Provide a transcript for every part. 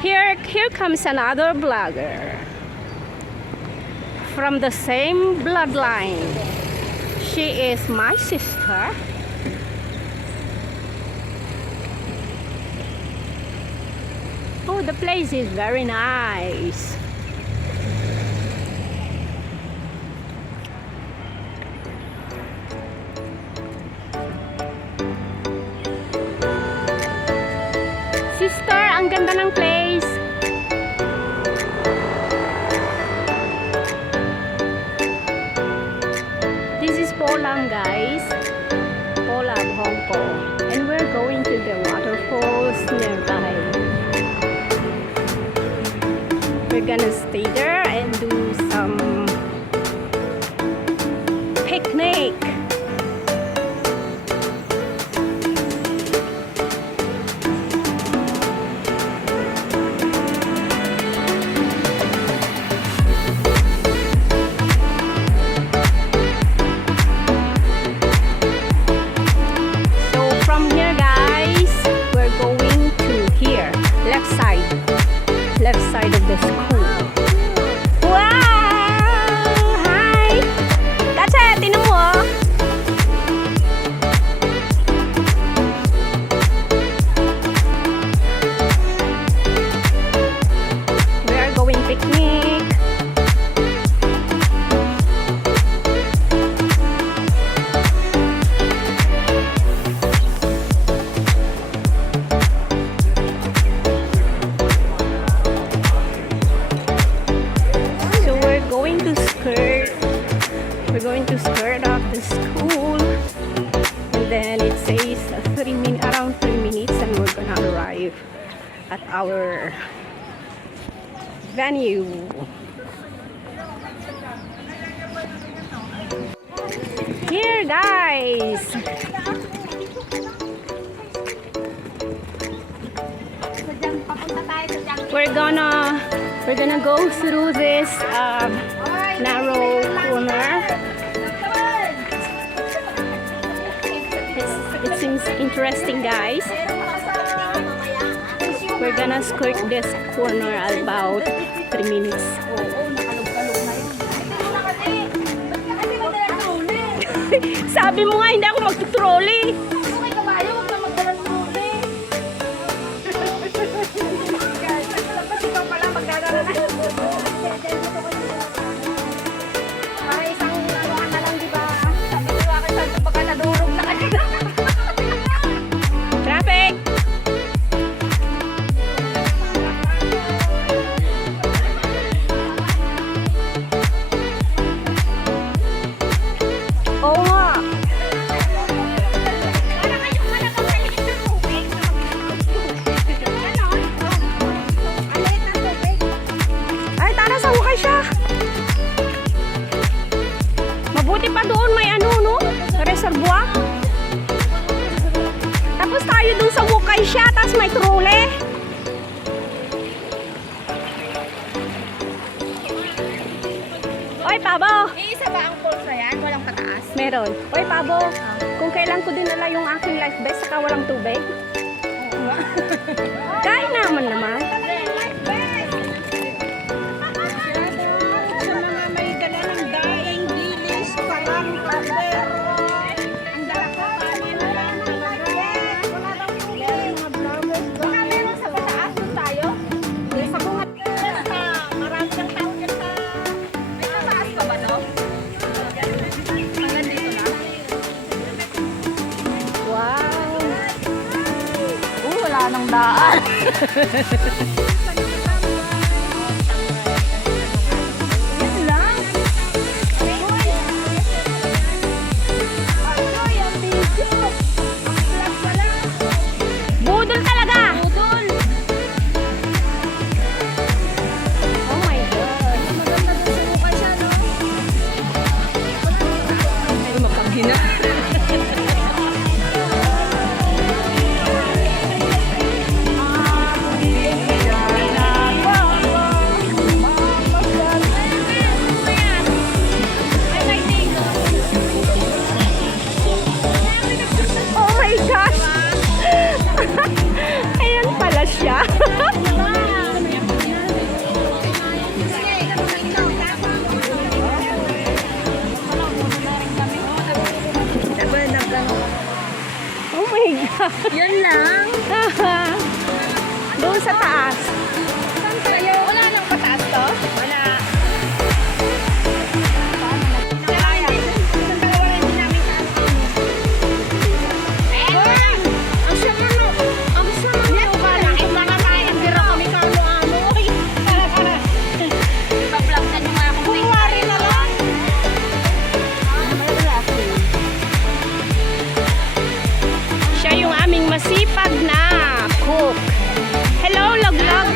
Here comes another vlogger from the same bloodline. She is my sister. Oh, the place is very nice. Sister, ang ganda ng place. This is Polam, guys. Polam, Hong Kong. And we're going to the waterfalls nearby. We're gonna stay there and do some picnic. Left side of the school. Wow! Hi! Kache, tinan mo oh. We are going picnic. We're going to skirt up the school, and then it says around 3 minutes, and we're gonna arrive at our venue. Here, guys. We're gonna go through this narrow corner. It seems interesting, guys. We're gonna skirt this corner about 3 minutes. Sabi mo nga hindi ako magtutrolly. Traffic! Oo nga! Ay, tara sa hukay siya! Mabuti pa doon may ano, no? Reservoir. Tapos tayo dun sa hukay siya, tapos may trolley. Oy, Pabo! Isa ba ang poles na yan? Walang pataas? Meron. Oy, Pabo! Kung kailan ko dinala yung aking life vest, saka walang tubig. Kain naman naman. Wala nang daan. Budol talaga! Budol! Oh my God! Maganda doon sa mukha siya, no? Ay, mapaghina. Yeah. Yun lang. Doon sa taas. Wala nang pataas to? Wala. Ang sama no. Ang sama no. Kalain na nga tayo. Pero kami kano-ano. Uy, kala-kala. Pa-vlog na nyo nga akong Kuwari na lang. Siya yung aming masipag na cook. Hello, Log-Log.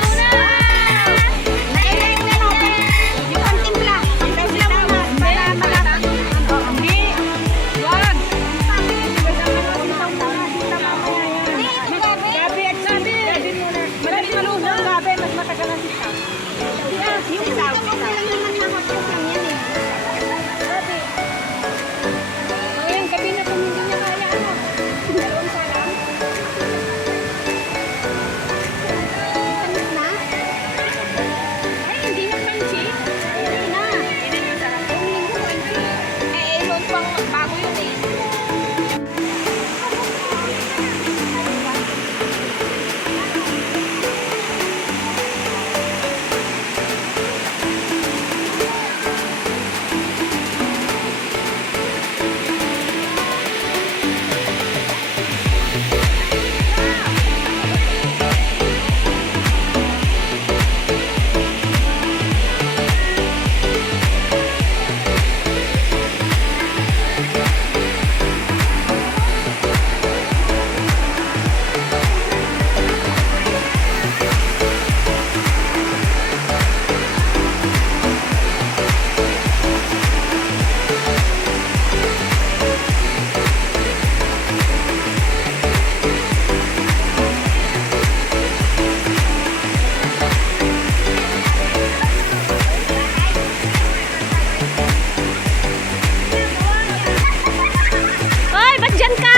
Hoy, ba't dyan ka?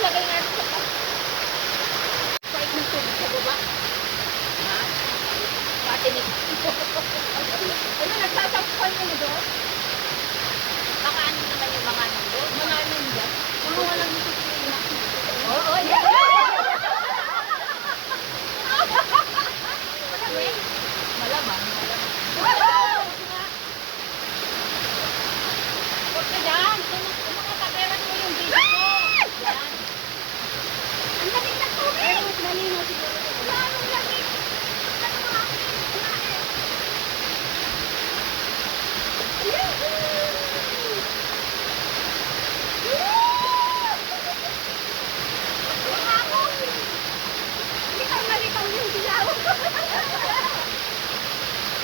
Ilalagay nga sa taas. Kahit ng tubig sa baba. Ha? Patinig. Ano, nagsasapuan mo doon? Baka ano naman yung mga nandun? Mga nandun? Mga walang disiplina. Oo, yeah! Malamang, malamang. Huwag ka dyan. Mga takeran mo yung video ko. Yan. Ang lamig ng tubig. Pero mas malinaw siguro. Anong lamig? Ano nga? Wala ako. Likaw yung dilaw.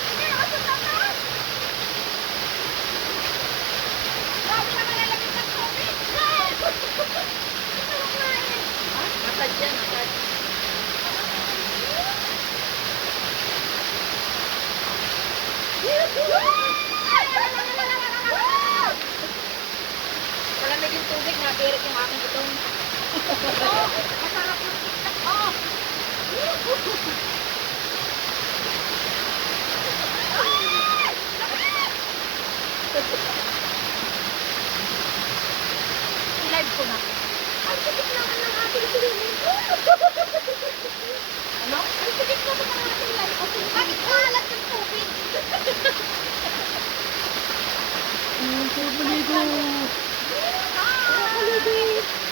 Hindi ako sa takas. Grabe naman ang lamig ng tubig. Ito ang kain. Ha? Masad yan, masad. Malamig yung tubig, nabirit yung aking itong. Ito, masarap yung tiktak ko. I-live ko na. Ang sikip naman ng ating swimming pool. Ano? Ang sikip naman ng ating live. Bakit kalat yung tubig? Pumaligo. Pumaligo.